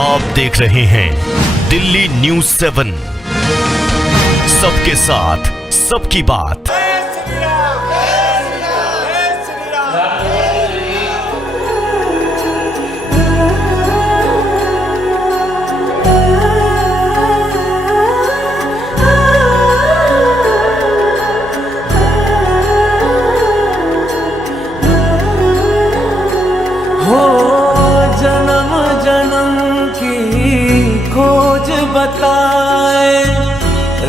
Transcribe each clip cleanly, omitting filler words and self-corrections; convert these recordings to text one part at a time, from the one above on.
आप देख रहे हैं दिल्ली न्यूज़ 7, सबके साथ सबकी बात। जन्म जन्म की खोज बताए,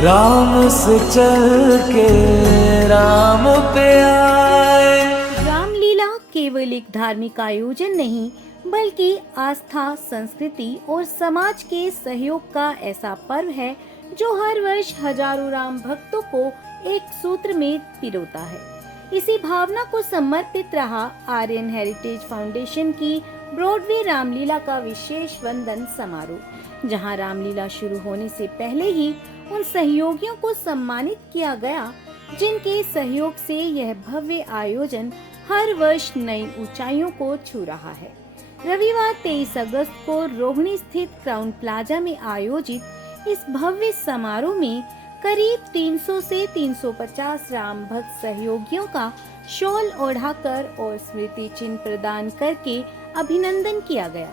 राम से चल के राम पे आए। रामलीला केवल एक धार्मिक आयोजन नहीं, बल्कि आस्था, संस्कृति और समाज के सहयोग का ऐसा पर्व है जो हर वर्ष हजारों राम भक्तों को एक सूत्र में पिरोता है। इसी भावना को समर्पित रहा आर्यन हेरिटेज फाउंडेशन की ब्रॉडवे रामलीला का विशेष वंदन समारोह, जहां रामलीला शुरू होने से पहले ही उन सहयोगियों को सम्मानित किया गया जिनके सहयोग से यह भव्य आयोजन हर वर्ष नई ऊंचाइयों को छू रहा है। रविवार 23 अगस्त को रोहिणी स्थित क्राउन प्लाजा में आयोजित इस भव्य समारोह में करीब 300 से 350 राम भक्त सहयोगियों का शॉल ओढ़ाकर और स्मृति चिन्ह प्रदान करके अभिनंदन किया गया।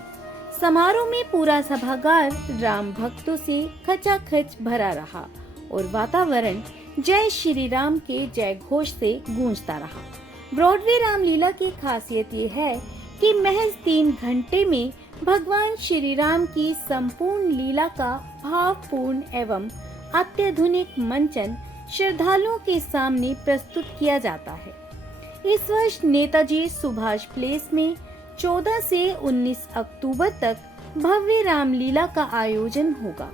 समारोह में पूरा सभागार राम भक्तों से खचाखच भरा रहा और वातावरण जय श्री राम के जय घोष से गूंजता रहा। ब्रॉडवे रामलीला की खासियत ये है कि महज 3 घंटे में भगवान श्री राम की संपूर्ण लीला का भावपूर्ण एवं अत्याधुनिक मंचन श्रद्धालुओं के सामने प्रस्तुत किया जाता है। इस वर्ष नेताजी सुभाष प्लेस में 14 से 19 अक्टूबर तक भव्य रामलीला का आयोजन होगा,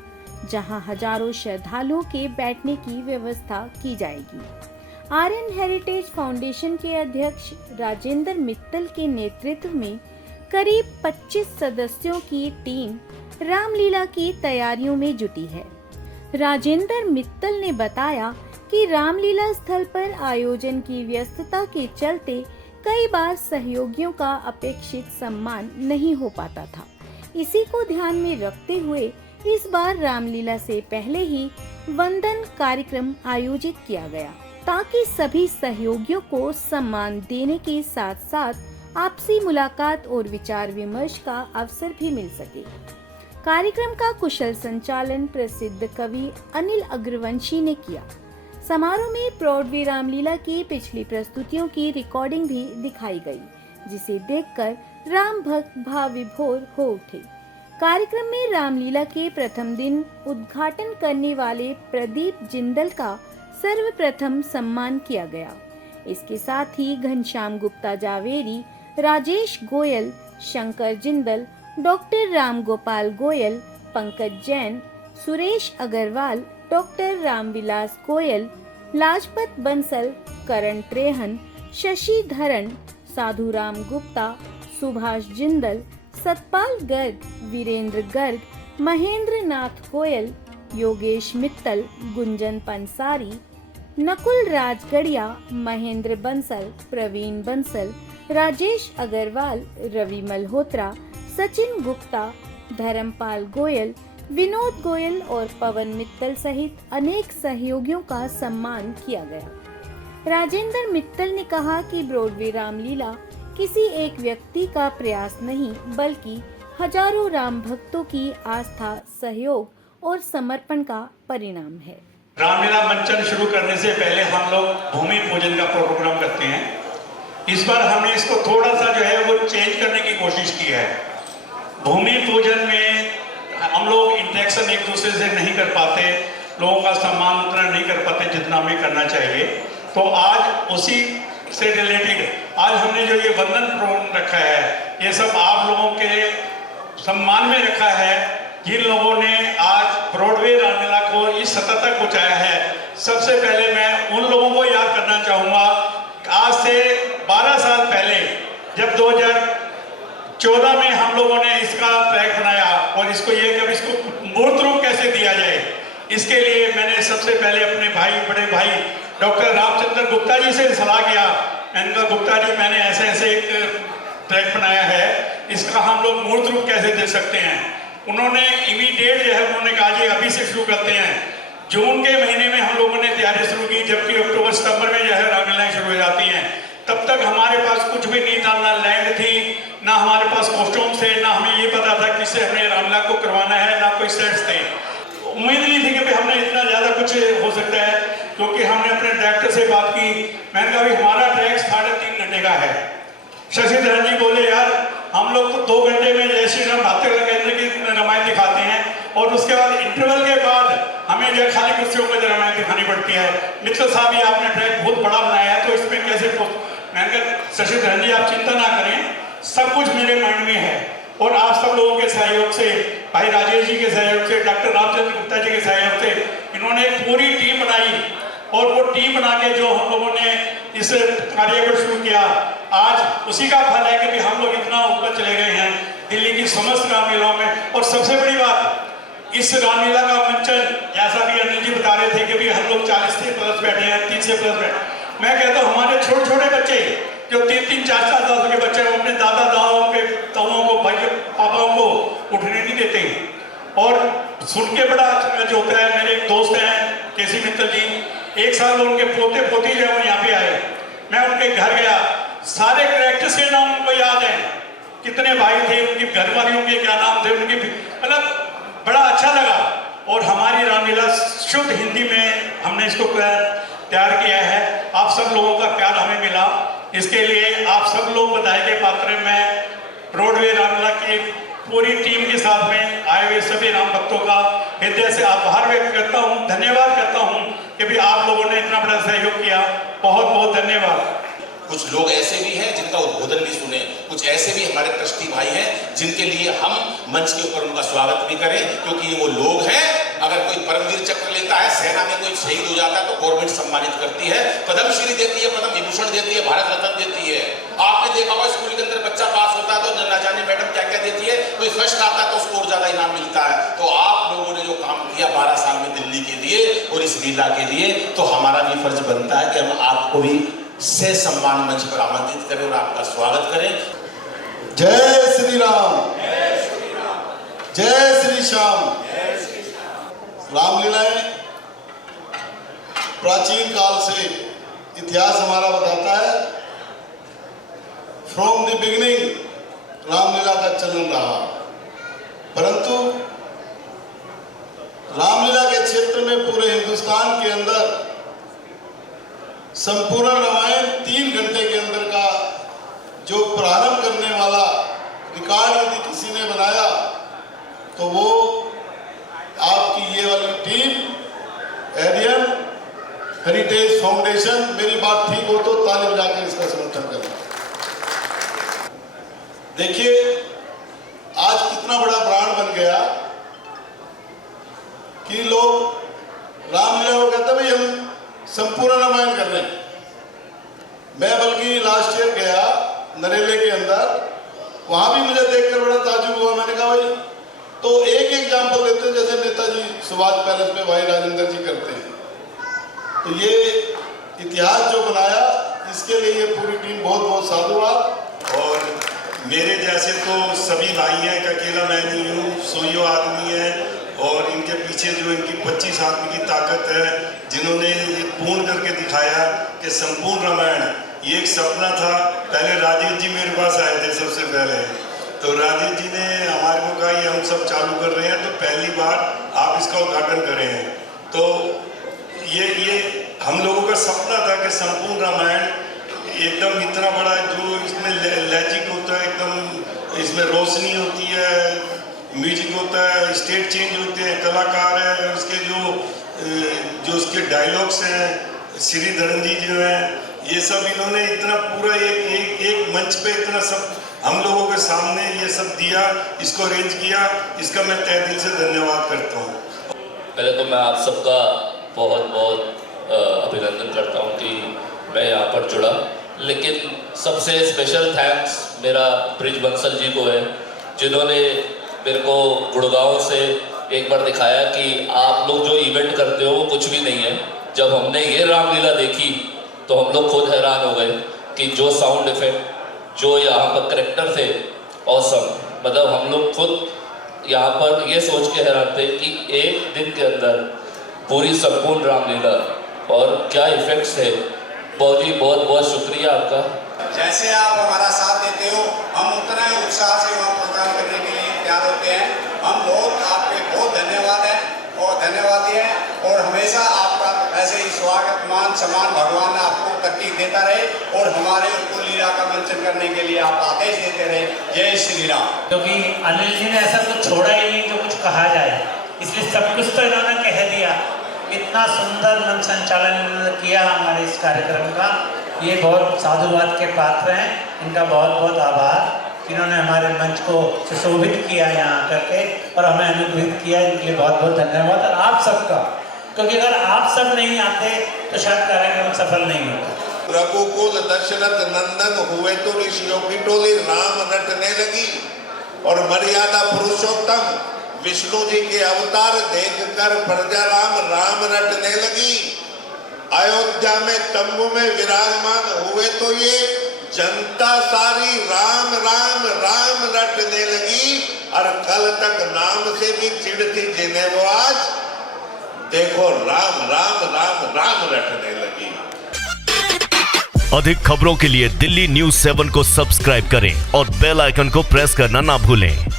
जहां हजारों श्रद्धालुओं के बैठने की व्यवस्था की जाएगी। आर्यन हेरिटेज फाउंडेशन के अध्यक्ष राजेंद्र मित्तल के नेतृत्व में करीब 25 सदस्यों की टीम रामलीला की तैयारियों में जुटी है। राजेंद्र मित्तल ने बताया कि रामलीला स्थल पर आयोजन की व्यस्तता के चलते कई बार सहयोगियों का अपेक्षित सम्मान नहीं हो पाता था। इसी को ध्यान में रखते हुए इस बार रामलीला से पहले ही वंदन कार्यक्रम आयोजित किया गया, ताकि सभी सहयोगियों को सम्मान देने के साथ साथ आपसी मुलाकात और विचार विमर्श का अवसर भी मिल सके। कार्यक्रम का कुशल संचालन प्रसिद्ध कवि अनिल अग्रवंशी ने किया। समारोह में ब्रॉडवे रामलीला की पिछली प्रस्तुतियों की रिकॉर्डिंग भी दिखाई गई, जिसे देखकर राम भक्त भाव विभोर हो उठे। कार्यक्रम में रामलीला के प्रथम दिन उद्घाटन करने वाले प्रदीप जिंदल का सर्वप्रथम सम्मान किया गया। इसके साथ ही घनश्याम गुप्ता जावेरी, राजेश गोयल, शंकर जिंदल, डॉक्टर राम गोपाल गोयल, पंकज जैन, सुरेश अग्रवाल, डॉक्टर रामविलास गोयल, लाजपत बंसल, करण त्रेहन, शशि धरन, साधुराम गुप्ता, सुभाष जिंदल, सतपाल गर्ग, वीरेंद्र गर्ग, महेंद्र नाथ गोयल, योगेश मित्तल, गुंजन पंसारी, नकुल राजगढ़िया, महेंद्र बंसल, प्रवीण बंसल, राजेश अग्रवाल, रवि मल्होत्रा, सचिन गुप्ता, धर्मपाल गोयल, विनोद गोयल और पवन मित्तल सहित अनेक सहयोगियों का सम्मान किया गया। राजेंद्र मित्तल ने कहा कि ब्रॉडवे रामलीला किसी एक व्यक्ति का प्रयास नहीं, बल्कि हजारों राम भक्तों की आस्था, सहयोग और समर्पण का परिणाम है। रामलीला मंचन शुरू करने से पहले हम लोग भूमि पूजन का प्रोग्राम करते हैं। इस बार हमने इसको थोड़ा सा जो है वो चेंज करने की कोशिश की है। भूमि पूजन में हम लोग इंटरेक्शन एक दूसरे से नहीं कर पाते, लोगों का सम्मान उतना नहीं कर पाते जितना हमें करना चाहिए। तो आज उसी से रिलेटेड आज हमने जो ये वंदन प्रोग्राम रखा है, ये सब आप लोगों के सम्मान में रखा है, जिन लोगों ने आज ब्रॉडवे रामलीला को इस सतह तक पहुंचाया है। सबसे पहले मैं उन लोगों को याद करना चाहूँगा, आज से 12 साल पहले जब 2014 में हम लोगों ने इसका ट्रैक बनाया और इसको ये कि अब इसको मूर्त रूप कैसे दिया जाए, इसके लिए मैंने सबसे पहले अपने भाई, बड़े भाई डॉक्टर रामचंद्र गुप्ता जी से सलाह किया। मैंने कहा गुप्ता जी, मैंने ऐसे ऐसे एक ट्रैक बनाया है, इसका हम लोग मूर्त रूप कैसे दे सकते हैं। उन्होंने इमीडिएट जो है उन्होंने कहा जी अभी से शुरू करते हैं। जून के महीने में हम लोगों ने तैयारी शुरू की, जबकि अक्टूबर सितंबर में जो है रामलीलाएं शुरू हो जाती हैं। तब तक हमारे पास कुछ भी नहीं था, ना लैंड थी, ना हमारे पास कॉस्ट्यूम्स थे, ना हमें ये पता था किससे हमने रामलीला को करवाना है, ना कोई सेट्स थे। उम्मीद नहीं थी कि हमने इतना ज़्यादा कुछ हो सकता है, क्योंकि हमने अपने डायरेक्टर से बात की। मैंने कहा भाई हमारा ट्रैक 3.5 घंटे का है। शशि धरन जी बोले यार हम लोग तो 2 घंटे में जय श्री राम भागते केंद्र की रामायण दिखाते हैं, और उसके बाद इंटरवल के बाद हमें जो खाली कुर्सियों में रामायण दिखानी पड़ती है। मित्तल साहब ये आपने ट्रैक बहुत बड़ा बनाया है, तो इसमें कैसे मैंने कहा शशि धरन जी आप चिंता ना करें, सब कुछ मेरे माइंड में है, और आप सब लोगों के सहयोग से, भाई राजेश जी के सहयोग से, डॉक्टर रामचंद्र गुप्ता जी के सहयोग से इन्होंने एक पूरी टीम बनाई, और वो टीम बना के जो हम लोगों ने इस कार्य को शुरू किया, आज उसी का फल है कि हम लोग इतना ऊपर चले गए हैं दिल्ली की समस्त रामलीलाओं में। और सबसे बड़ी बात, इस रामलीला का मंचन जैसा भी अनिल जी बता रहे थे कि भी हम लोग 40 से प्लस बैठे हैं, 30 से प्लस बैठे। मैं कहता हूँ हमारे छोटे छोटे बच्चे जो 3-3, 4-4 साल के बच्चे अपने दादा दादाओं के ताऊओं को, भाई पापाओं को उठने नहीं देते। और सुन के बड़ा जो होता है, मेरे एक दोस्त हैं केसी मित्तल जी, 1 साल उनके पोते पोती जो है वो यहाँ पे आए, मैं उनके घर गया, सारे कैरेक्टर्स के नाम उनको याद हैं, कितने भाई थे, उनकी घरवालियों के क्या नाम थे, उनकी मतलब बड़ा अच्छा लगा। और हमारी रामलीला शुद्ध हिंदी में हमने इसको तैयार किया है। आप सब लोगों का प्यार हमें मिला, इसके लिए आप सब लोग बधाई के पात्र हैं। मैं ब्रॉडवे रामलीला की पूरी टीम के साथ में आए हुए सभी राम भक्तों का हृदय से आभार व्यक्त करता हूँ, धन्यवाद करता हूँ कि भी आप लोगों ने इतना बड़ा सहयोग किया। बहुत बहुत धन्यवाद। कुछ लोग ऐसे भी हैं जिनका उद्बोधन भी सुने, कुछ ऐसे भी हमारे ट्रस्टी भाई हैं जिनके लिए हम मंच के ऊपर उनका स्वागत भी करें, क्योंकि ये वो लोग हैं। अगर कोई परमवीर चक्र लेता है, सेना में कोई शहीद हो जाता है, तो गवर्नमेंट सम्मानित करती है, पद्मश्री देती है, पद्म विभूषण देती है, भारत रत्न देती है। आपने देखा होगा स्कूल के अंदर बच्चा पास होता है तो न जाने मैडम क्या क्या देती है, कोई फर्स्ट आता है तो उसको और ज्यादा इनाम मिलता है। तो आप लोगों ने जो काम किया 12 साल में दिल्ली के लिए और इस लीला के लिए, तो हमारा भी फर्ज बनता है कि हम आपको भी से सम्मान मंच पर आमंत्रित करें और आपका स्वागत करें। जय श्री राम, जय श्री श्याम। रामलीलाएं प्राचीन काल से इतिहास हमारा बताता है, फ्रॉम द बिगिनिंग रामलीला का चलन रहा। परंतु रामलीला के क्षेत्र में पूरे हिंदुस्तान के अंदर संपूर्ण रामायण 3 घंटे के अंदर का जो प्रारंभ करने वाला रिकॉर्ड यदि किसी ने बनाया तो वो आपकी ये वाली टीम एरियन हेरिटेज फाउंडेशन। मेरी बात ठीक हो तो ताली बजाकर इसका समर्थन करें। देखिए आज कितना बड़ा ब्रांड बन गया कि लोग रामलीला को कहते भाई हम संपूर्ण रामायण कर रहे हैं। मैं बल्कि लास्ट ईयर गया नरेले के अंदर, वहां भी मुझे देखकर बड़ा ताजुब हुआ। मैंने कहा भाई तो एक एग्जाम्पल देते हैं, जैसे नेताजी सुभाष पैलेस में भाई राजेंद्र जी करते हैं। तो ये इतिहास जो बनाया, इसके लिए ये पूरी टीम बहुत बहुत साधुवाद। और मेरे जैसे तो सभी भाई हैं, अकेला मैं नहीं हूँ, 100 आदमी है, और इनके पीछे जो इनकी 25 आदमी की ताकत है, जिन्होंने ये पूर्ण करके दिखाया कि संपूर्ण रामायण ये एक सपना था। पहले राजेश जी मेरे पास आए थे सबसे पहले, तो राजेश जी ने हमारे को कहा ये हम सब चालू कर रहे हैं, तो पहली बार आप इसका उद्घाटन करें हैं। तो ये हम लोगों का सपना था कि संपूर्ण रामायण एकदम इतना बड़ा, जो इसमें लैजिक होता है, एकदम इसमें रोशनी होती है, म्यूजिक होता है, स्टेट चेंज होते हैं, कलाकार है, उसके जो उसके डायलॉग्स हैं, श्रीधरन जी जो हैं, ये सब इन्होंने इतना पूरा एक मंच पे इतना सब हम लोगों के सामने ये सब दिया, इसको अरेंज किया, इसका मैं तहे दिल से धन्यवाद करता हूँ। पहले तो मैं आप सबका बहुत बहुत अभिनंदन करता हूँ कि मैं यहाँ पर जुड़ा, लेकिन सबसे स्पेशल थैंक्स मेरा ब्रिज बंसल जी को है, जिन्होंने मेरे को गुड़गांव से एक बार दिखाया कि आप लोग जो इवेंट करते हो वो कुछ भी नहीं है। जब हमने ये रामलीला देखी तो हम लोग खुद हैरान हो गए कि जो साउंड इफेक्ट, जो यहाँ पर करेक्टर थे, ऑसम। मतलब हम लोग खुद यहाँ पर ये सोच के हैरान थे कि एक दिन के अंदर पूरी संपूर्ण रामलीला और क्या इफेक्ट्स है। बहुत ही बहुत बहुत शुक्रिया आपका। जैसे आप हमारा साथ देते हो, हम उतना ही उत्साह से वहाँ प्रोग्राम करने के लिए तैयार होते हैं। हम लोग आपके बहुत धन्यवाद हैं और धन्यवादी हैं, और हमेशा आपका ऐसे ही स्वागत मान सम्मान भगवान आपको तरतीब देता रहे, और हमारे उनको लीला का मंचन करने के लिए आप आदेश देते रहे। जय श्री राम। क्योंकि अनिल जी ने ऐसा कुछ छोड़ा ही नहीं जो कुछ कहा जाए, इसलिए सब कुछ तो इन्होंने कह दिया। इतना सुंदर मंच संचालन इन्होंने किया हमारे इस कार्यक्रम का, ये बहुत साधुवाद के पात्र हैं। इनका बहुत बहुत आभार, इन्होंने हमारे मंच को सुशोभित किया यहाँ करके और हमें अनुग्रहित किया। इनके लिए बहुत बहुत धन्यवाद। और आप सबका, क्योंकि अगर आप सब नहीं आते तो शायद कार्यक्रम सफल नहीं होता। रघुकुल दशरथ नंदन हुए तो ऋषियों की टोली राम रटने लगी, और मर्यादा पुरुषोत्तम विष्णु जी के अवतार देखकर प्रजा राम रटने लगी। अयोध्या में तंबू में विराजमान हुए तो ये जनता सारी राम राम राम रटने लगी, और कल तक नाम से भी चिढ़ती जिन्हें वो आज देखो राम राम राम राम रटने लगी। अधिक खबरों के लिए दिल्ली न्यूज़ 7 को सब्सक्राइब करें और बेल आइकन को प्रेस करना ना भूलें।